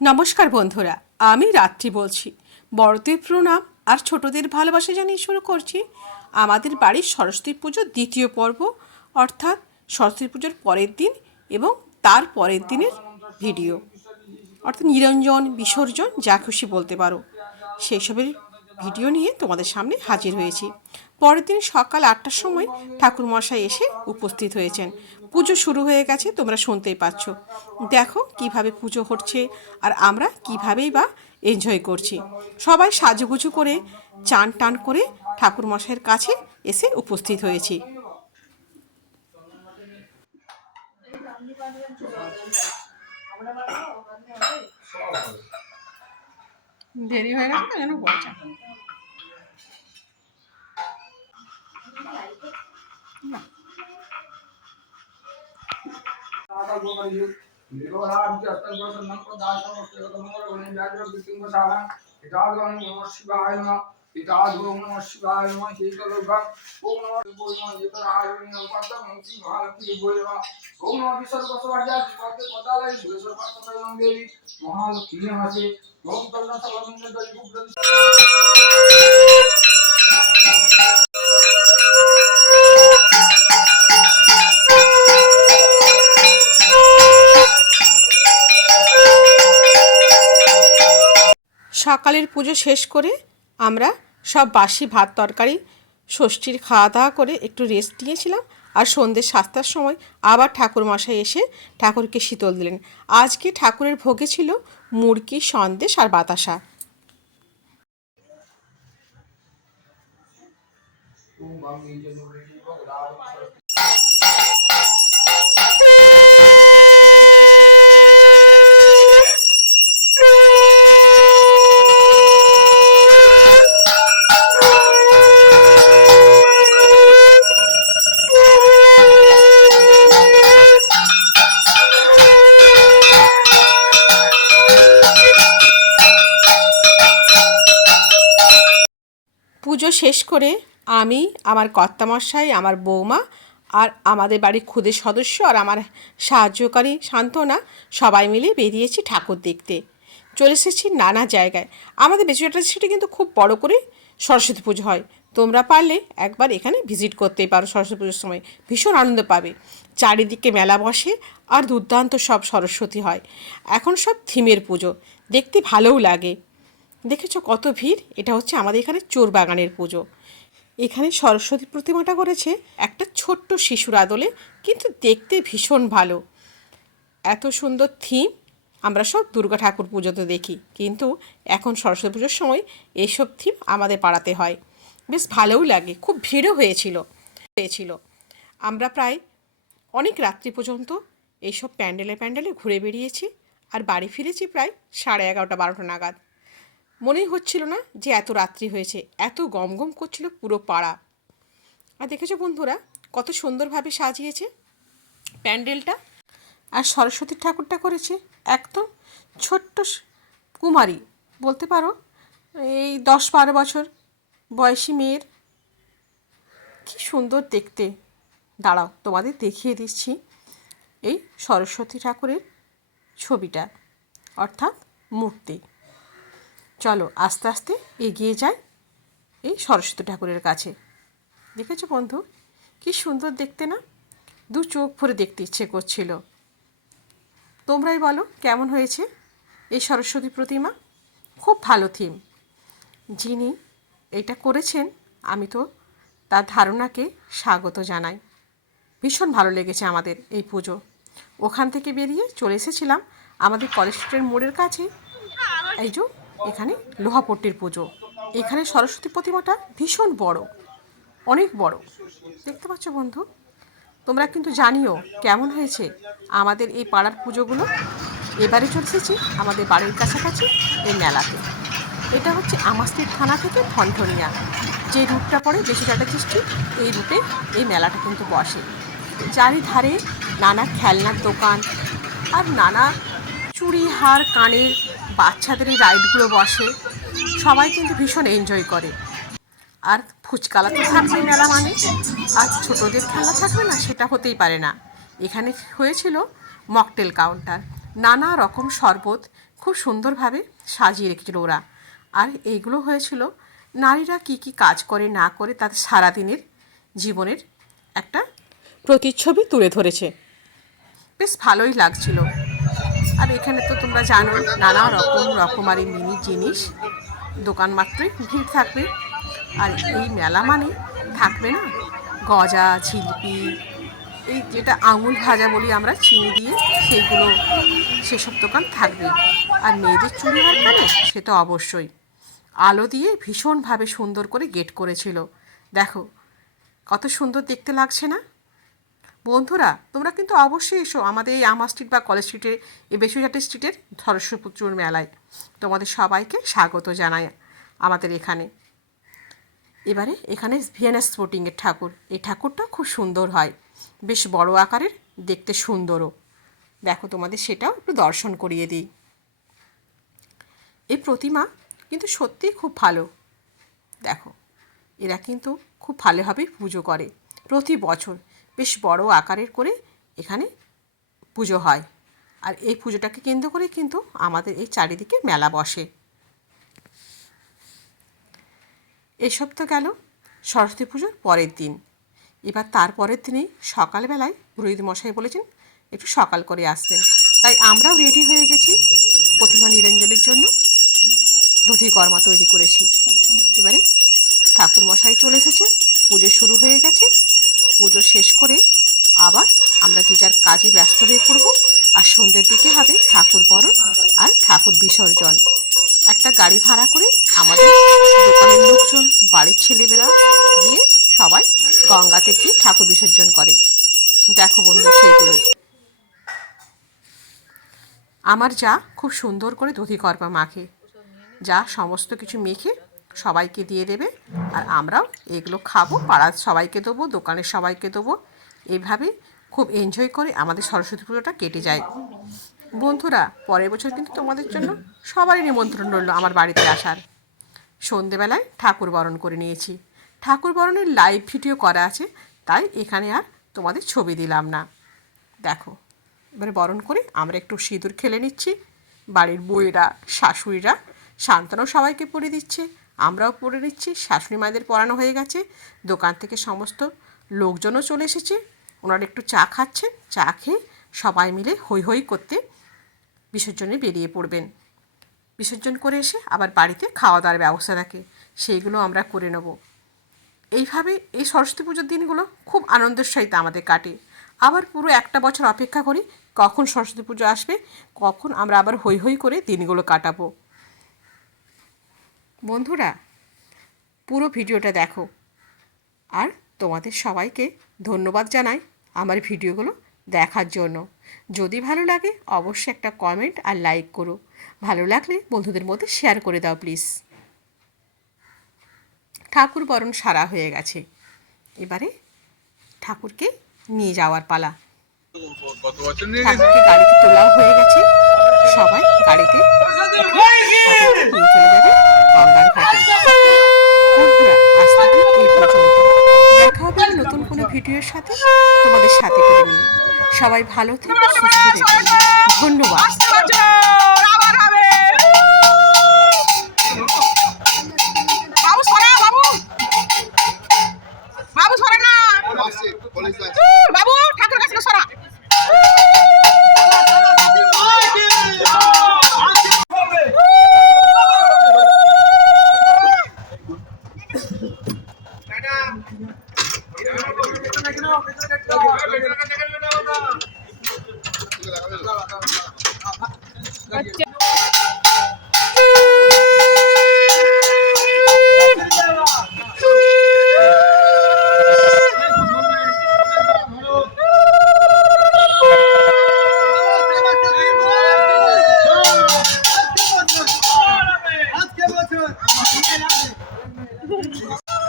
নমস্কার বন্ধুরা, আমি রাত্রি বলছি। বড়দের প্রণাম আর ছোটদের ভালোবাসা জানিয়ে শুরু করছি আমাদের বাড়ির সরস্বতী পুজোর দ্বিতীয় পর্ব, অর্থাৎ সরস্বতী পুজোর পরের দিন এবং তার পরের দিনের ভিডিও। অর্থাৎ নিরঞ্জন, বিসর্জন, যা খুশি বলতে পারো। সেই সবের ভিডিও নিয়ে তোমাদের সামনে হাজির হয়েছি। পরের দিন সকাল আটটার সময় ঠাকুরমশাই এসে উপস্থিত হয়েছেন। পুজো শুরু হয়ে গেছে, তোমরা শুনতেই পাচ্ছ। দেখো কীভাবে পুজো হচ্ছে আর আমরা কিভাবেই বা এনজয় করছি। সবাই সাজুগুজু করে, চান টান করে ঠাকুরমশাইয়ের কাছে এসে উপস্থিত হয়েছি। দেরি হয়ে গেছে భూమరియు నిర్వరాజ్య అస్తర్వసన్నం దాశమస్తమంగళగుణి వ్యాజ్రవిసింగ సార హితాదోం నమ శివాయ నమ హితాదోం నమ శివాయ నమ హీతలుభ ఓం నమ శివోయ నమ హితరాయుని నమ పద్మముఖి మహాలక్ష్మి భోయ నమ ఓం నమ విశ్వరూపస్వాజ్య విపత్తి పదాలయ భూసర్వసనం దేవి మహాలక్ష్మి నమస్తే ఓం తన్న సవర్ణ దైవు గ్రంథ Thank you. সকালের পুজো শেষ করে আমরা সব বাসি, ভাত, তরকারি, ষষ্ঠীর খাওয়া দাওয়া করে একটু রেস্ট নিয়েছিলাম আর সন্ধ্যে সাতটার সময় আবার ঠাকুরমশাই এসে ঠাকুরকে শীতল দিলেন। আজকে ঠাকুরের ভোগে ছিল মুরগি, সন্দেশ আর বাতাসা। শেষ করে আমি, আমার কর্তামশাই, আমার বৌমা আর আমাদের বাড়ির খুদে সদস্য আর আমার সাহায্যকারী সান্ত্বনা সবাই মিলে বেরিয়েছি ঠাকুর দেখতে। চলে এসেছি নানা জায়গায়। আমাদের বেচুয়াটা সেটা কিন্তু খুব বড় করে সরস্বতী পুজো হয়। তোমরা পারলে একবার এখানে ভিজিট করতেই পারো সরস্বতী পুজোর সময়। ভীষণ আনন্দ পাবে। চারিদিকে মেলা বসে আর দুর্দান্ত সব সরস্বতী হয়। এখন সব থিমের পুজো। দেখতে ভালোও লাগে। দেখেছ কত ভিড়? এটা হচ্ছে আমাদের এখানে চোর বাগানের পুজো। এখানে সরস্বতী প্রতিমাটা করেছে একটা ছোট্ট শিশুর আদলে, কিন্তু দেখতে ভীষণ ভালো। এত সুন্দর থিম আমরা সব দুর্গা ঠাকুর পুজোতে দেখি। কিন্তু এখন সরস্বতী পুজোর সময় এইসব থিম আমাদের পাড়াতে হয়। বেশ ভালোও লাগে, খুব ভিড়ও হয়েছিল হয়েছিল। আমরা প্রায় অনেক রাত্রি পর্যন্ত এইসব প্যান্ডেলে প্যান্ডেলে ঘুরে বেরিয়েছি আর বাড়ি ফিরেছি প্রায় সাড়ে এগারোটা, বারোটা নাগাদ। মনেই হচ্ছিল না যে এত রাত্রি হয়েছে, এত গম গম করছিল পুরো পাড়া। আর দেখেছ বন্ধুরা, কত সুন্দরভাবে সাজিয়েছে প্যান্ডেলটা? আর সরস্বতী ঠাকুরটা করেছে একদম ছোট্ট কুমারী, বলতে পারো, এই দশ বারো বছর বয়সী মেয়ের। কি সুন্দর দেখতে। দাঁড়াও, তোমাদের দেখিয়ে দিচ্ছি এই সরস্বতী ঠাকুরের ছবিটা, অর্থাৎ মূর্তি। চলো আস্তে আস্তে এগিয়ে যাই এই সরস্বতী ঠাকুরের কাছে। দেখেছ বন্ধু? কি সুন্দর দেখতে না? দু চোখ ভরে দেখতে ইচ্ছে করছিল। তোমরাই বলো, কেমন হয়েছে এই সরস্বতী প্রতিমা? খুব ভালো থিম। যিনি এটা করেছেন, আমি তো তার ধারণাকে স্বাগত জানাই। ভীষণ ভালো লেগেছে আমাদের এই পুজো। ওখান থেকে বেরিয়ে চলে এসেছিলাম আমাদের কলেজ স্ট্রিটের মোড়ের কাছে। এই যে এখানে লোহাপট্টির পুজো। এখানে সরস্বতী প্রতিমাটা ভীষণ বড়, অনেক বড়। দেখতে পাচ্ছ বন্ধু, তোমরা কিন্তু জানিও কেমন হয়েছে আমাদের এই পাড়ার পুজোগুলো। এবারে চলে আমাদের বাড়ির কাছাকাছি এই মেলাতে। এটা হচ্ছে আমাস্তির থানা থেকে ঠনঠনিয়া যে রুটটা পড়ে বেশি টাটা চিষ্টি এই রুটে এই মেলাটা কিন্তু বসে। চারিধারে নানা খেলনার দোকান আর নানা চুড়ি হার কানের বাচ্চাদের এই রাইডগুলো বসে, সবাই কিন্তু ভীষণ এনজয় করে। আর ফুচকালা তো থাকবে মেলা মানে আর ছোটোদের খেলা থাকবে না, সেটা হতেই পারে না। এখানে হয়েছিল মকটেল কাউন্টার। নানা রকম শরবত খুব সুন্দরভাবে সাজিয়ে রেখেছিল ওরা। আর এইগুলো হয়েছিল, নারীরা কি কি কাজ করে, না করে, তাদের সারাদিনের জীবনের একটা প্রতিচ্ছবি তুলে ধরেছে। বেশ ভালোই লাগছিল। আর এখানে তো তোমরা জানো, নানা রকম রকমারি মিনি জিনিস, দোকান মাত্রই ভিড় থাকবে। আর এই মেলা মানে থাকবে না, গজা, ঝিলপি, এই যেটা আঙুল ভাজা বলি আমরা চিনি দিয়ে সেইগুলো সেসব দোকান থাকবে। আর মেয়েদের চুড়ি আর কানে সে তো অবশ্যই। আলো দিয়ে ভীষণভাবে সুন্দর করে গেট করেছিল। দেখো, কত সুন্দর দেখতে লাগছে না? বন্ধুরা, তোমরা কিন্তু অবশ্যই এসো আমাদের এই আমা স্ট্রিট বা কলেজ স্ট্রিটের এই বেসুঘাটের স্ট্রিটের ধরস্বপুত্রুর মেলায়। তোমাদের সবাইকে স্বাগত জানাই আমাদের এখানে। এবারে এখানে ভিএনএস স্পোর্টিংয়ের ঠাকুর। এই ঠাকুরটা খুব সুন্দর হয়। বেশ বড় আকারের, দেখতে সুন্দরও। দেখো তোমাদের সেটাও একটু দর্শন করিয়ে দিই। এই প্রতিমা কিন্তু সত্যিই খুব ভালো। দেখো, এরা কিন্তু খুব ভালোভাবেই পুজো করে প্রতি বছর। বেশ বড় আকারের করে এখানে পুজো হয়। আর এই পুজোটাকে কেন্দ্র করে কিন্তু আমাদের এই চারিদিকে মেলা বসে। এসব তো গেল সরস্বতী পুজোর পরের দিন। এবার তারপরের দিনেই সকালবেলায় পুরোহিত মশাই বলেছেন, একটু সকাল করে আসবেন। তাই আমরাও রেডি হয়ে গেছি। প্রতিমা নিরঞ্জনের জন্য ধুতি কর্মা তৈরি করেছি। এবারে ঠাকুর মশাই চলে এসেছে পুজো শুরু হয়ে গেছে। পুজো শেষ করে আবার আমরা যে যার কাজে ব্যস্ত হয়ে পড়ব আর সন্ধ্যের দিকে হবে ঠাকুর বরণ আর ঠাকুর বিসর্জন। একটা গাড়ি ভাড়া করে আমাদের দোকানের লোকজন, বাড়ির ছেলেমেয়েরা গিয়ে সবাই গঙ্গাতে গিয়ে ঠাকুর বিসর্জন করে। দেখো বন্ধু সেইগুলোই আমার যা খুব সুন্দর করে দধি করবা মাখে, যা সমস্ত কিছু মেখে সবাইকে দিয়ে দেবে আর আমরাও এগুলো খাব, পাড়ার সবাইকে দেবো, দোকানের সবাইকে দেবো। এইভাবে খুব এনজয় করে আমাদের সরস্বতী পুজোটা কেটে যায়। বন্ধুরা, পরের বছর কিন্তু তোমাদের জন্য সবারই নিমন্ত্রণ রইল আমার বাড়িতে আসার। সন্ধেবেলায় ঠাকুর বরণ করে নিয়েছি। ঠাকুর বরণের লাইভ ভিডিও করা আছে, তাই এখানে আর তোমাদের ছবি দিলাম না। দেখো, এবারে বরণ করে আমরা একটু সিঁদুর খেলে নিচ্ছি। বাড়ির বউয়েরা, শাশুড়িরা শান্তনু সবাইকে পরে দিচ্ছে। আমরাও পরে নিচ্ছি, শাশুড়ি মায়েদের পরানো হয়ে গেছে, দোকান থেকে সমস্ত লোকজনও চলে এসেছে, ওনারা একটু চা খাচ্ছেন, চা খেয়ে সবাই মিলে হৈ হৈ করতে বিসর্জনে বেরিয়ে পড়বেন। বিসর্জন করে এসে আবার বাড়িতে খাওয়া দাওয়ার ব্যবস্থা থাকে, সেইগুলো আমরা করে নেব। এইভাবে এই সরস্বতী পুজোর দিনগুলো খুব আনন্দের সহিত আমাদের কাটে। আবার পুরো একটা বছর অপেক্ষা করি কখন সরস্বতী পুজো আসবে, কখন আমরা আবার হৈ হৈ করে দিনগুলো কাটাবো। বন্ধুরা পুরো ভিডিওটা দেখো। আর তোমাদের সবাইকে ধন্যবাদ জানাই আমার ভিডিওগুলো দেখার জন্য। যদি ভালো লাগে অবশ্যই একটা কমেন্ট আর লাইক করো। ভালো লাগলে বন্ধুদের মধ্যে শেয়ার করে দাও প্লিজ ঠাকুর বরণ সারা হয়ে গেছে। এবারে ঠাকুরকে নিয়ে যাওয়ার পালা। ঠাকুরকে গাড়িতে তোলাও হয়ে গেছে। সবাই গাড়িতে চলে যাবে। গঙ্গার ঘাটে আজ থেকে দেখা হবে নতুন কোনো ভিডিওর সাথে তোমাদের সাথে। করে নিয়ে সবাই ভালো থেকো, সুস্থ থেকো। ধন্যবাদ। Bungkus.